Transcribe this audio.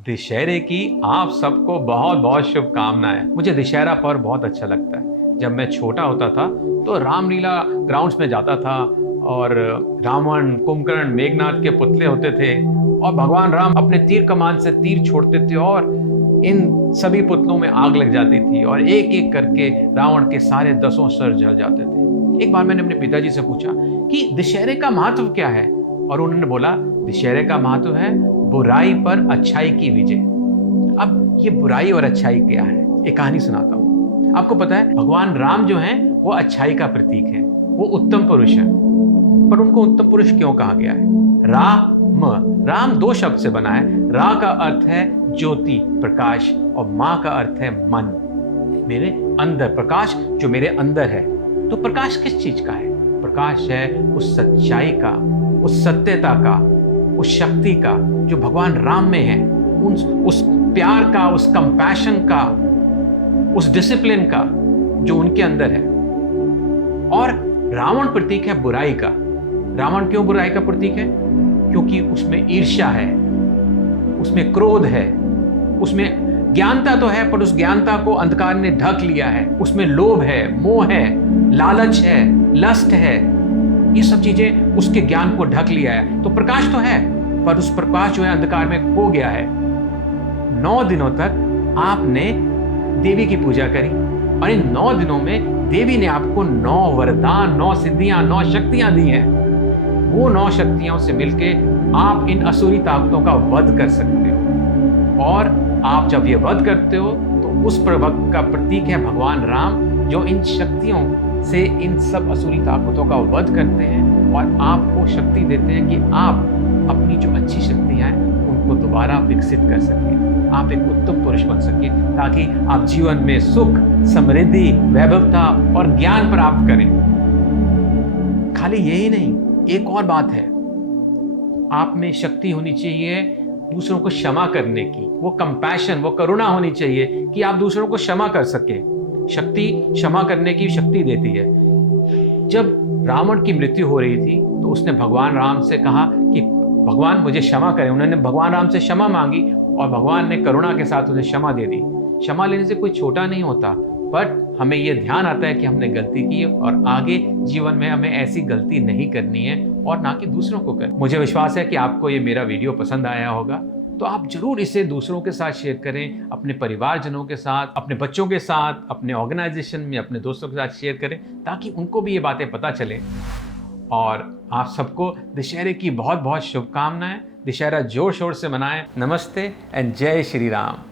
दशहरे की आप सबको बहुत बहुत शुभकामनाएं। मुझे दशहरा पर्व बहुत अच्छा लगता है। जब मैं छोटा होता था तो रामलीला ग्राउंड्स में जाता था और रावण, कुंभकर्ण, मेघनाथ के पुतले होते थे और भगवान राम अपने तीर कमान से तीर छोड़ते थे और इन सभी पुतलों में आग लग जाती थी और एक एक करके रावण के सारे 10 सर जल जाते थे। एक बार मैंने अपने पिताजी से पूछा कि दशहरे का महत्व क्या है, और उन्होंने बोला दशहरे का महत्व है बुराई पर अच्छाई की विजय। अब ये बुराई और अच्छाई क्या है, एक कहानी सुनाता हूँ। आपको पता है भगवान राम जो हैं वो अच्छाई का प्रतीक है, वो उत्तम पुरुष है। पर उनको उत्तम पुरुष क्यों कहा गया है? राम 2 शब्द से बना है। रा का अर्थ है ज्योति, प्रकाश, और माँ का अर्थ है मन, मेरे अंदर, प्रकाश जो मेरे अंदर है। तो प्रकाश किस चीज का है? प्रकाश है उस सच्चाई का, उस सत्यता का, उस शक्ति का जो भगवान राम में है, उस प्यार का, उस कंपैशन का, उस डिसिप्लिन का जो उनके अंदर है। और रावण प्रतीक है बुराई का। रावण क्यों बुराई का प्रतीक है? क्योंकि उसमें ईर्ष्या है, उसमें क्रोध है, उसमें ज्ञानता तो है पर उस ज्ञानता को अंधकार ने ढक लिया है। उसमें लोभ है, मोह है, लालच है, लस्ट है, ये सब चीजें उसके ज्ञान को ढक लिया है। तो प्रकाश तो है पर उस प्रकाश जो है अंधकार में खो गया है। 9 दिनों तक आपने देवी की पूजा करी और इन 9 दिनों में देवी ने आपको 9 वरदान, 9 सिद्धियां, 9 शक्तियां दी हैं। वो 9 शक्तियों से मिलके आप इन असुरी ताकतों का वध कर सकते हो। और आप जब ये वध करते हो तो उस प्रभक्त का प्रतीक है भगवान राम, जो इन शक्तियों से इन सब असुरी ताकतों का वध करते हैं और आपको शक्ति देते हैं कि आप अपनी जो अच्छी शक्तियां हैं उनको दोबारा विकसित कर सकें, आप एक उत्तम पुरुष बन सकें, ताकि आप जीवन में सुख, समृद्धि, वैभवता और ज्ञान प्राप्त करें। खाली यही नहीं, एक और बात है, आप में शक्ति होनी चाहिए दूसरों को क्षमा करने की, वो कंपैशन, वो करुणा होनी चाहिए कि आप दूसरों को क्षमा कर सके। शक्ति क्षमा करने की शक्ति देती है। जब रावण की मृत्यु हो रही थी तो उसने भगवान राम से कहा कि भगवान मुझे क्षमा करें। उन्होंने भगवान राम से क्षमा मांगी और भगवान ने करुणा के साथ उन्हें क्षमा दे दी। क्षमा लेने से कोई छोटा नहीं होता, बट हमें यह ध्यान आता है कि हमने गलती की और आगे जीवन में हमें ऐसी गलती नहीं करनी है और ना कि दूसरों को कर। मुझे विश्वास है कि आपको ये मेरा वीडियो पसंद आया होगा, तो आप जरूर इसे दूसरों के साथ शेयर करें, अपने परिवारजनों के साथ, अपने बच्चों के साथ, अपने ऑर्गेनाइजेशन में अपने दोस्तों के साथ शेयर करें, ताकि उनको भी ये बातें पता चलें। और आप सबको दशहरे की बहुत बहुत शुभकामनाएं। दशहरा जोर शोर से मनाएं। नमस्ते एंड जय श्री राम।